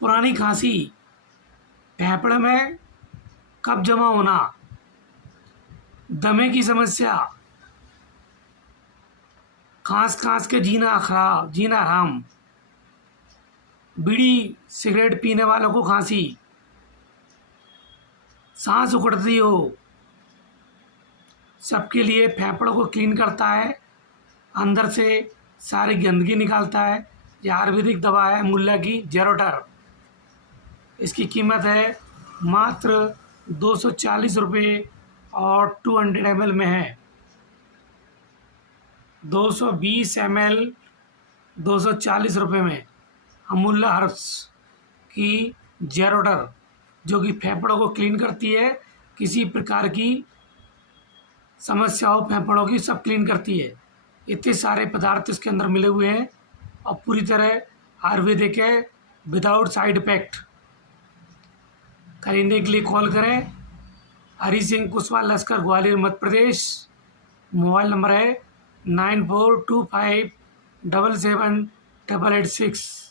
पुरानी खांसी, फेफड़े में कफ जमा होना, दमे की समस्या, खांस के जीना हराम, बीड़ी सिगरेट पीने वालों को खांसी, सांस उखड़ती हो, सबके लिए फेफड़ों को क्लीन करता है, अंदर से सारी गंदगी निकालता है। यह आयुर्वेदिक दवा है मुल्ला की जेरोटर। इसकी कीमत है मात्र 240 रुपये और 200 ml में है। 220 ml 240 रुपये में अमूल्य हर्ब्स की जेरोटर, जो कि फेफड़ों को क्लीन करती है। किसी प्रकार की समस्या हो फेफड़ों की, सब क्लीन करती है। इतने सारे पदार्थ इसके अंदर मिले हुए हैं और पूरी तरह आयुर्वेदिक है, विदाउट साइड इफेक्ट। खरीदने के लिए कॉल करें। हरी सिंह कुशवाहा, लश्कर, ग्वालियर, मध्य प्रदेश। मोबाइल नंबर है 9425777886।